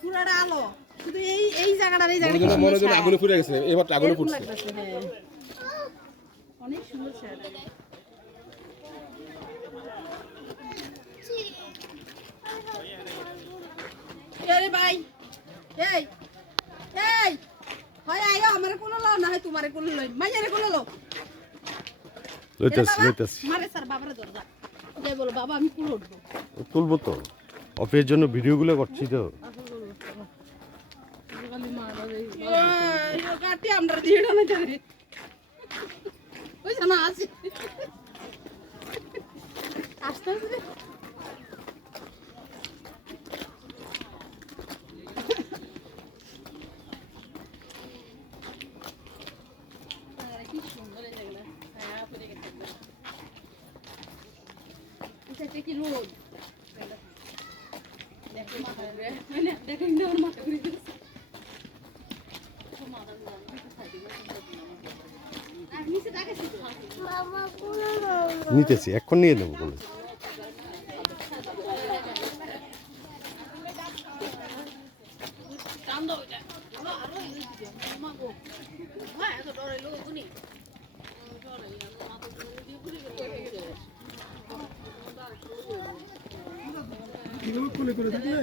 পুরাটা আলো শুধু এই জায়গাটার এই জায়গাটা মনে যেন আগুনে পুড়ে গেছে, এবার আগুনে পুড়ছে। অনেক সুন্দর স্যার। আরে ভাই এই এই হয় আইও আমারে কোন লও না হয় তোমারে কোন লই মাইয়ারে কোন লও লইতাছি মারে স্যার বাবারে দরজা যাই বলো বাবা আমি কোন উঠবো তুলবো তো অফিসের জন্য ভিডিওগুলো করছি তো কাটি আমরা দিয়ে না জানি ওই জানা আছে আসতে আসতে কি সুন্দর এই জায়গাটা হ্যাঁ পড়ে গেছে এটা কি রোড দেখো মাথা রে মানে দেখো ইন্দোর মাথা ঘুরে গেছে মাথা ঘুরে আর নিচে তাকাইছি বাবা পুরো নিতেছি এখন নিয়ে নেবো বলে কাম দাও এটা আরো এই দিও মা গো হ্যাঁ এত ডরে লো তুমি ডরে মাথা দিয়ে ঘুরে গেছে এগুলো খুলে করে দেখলে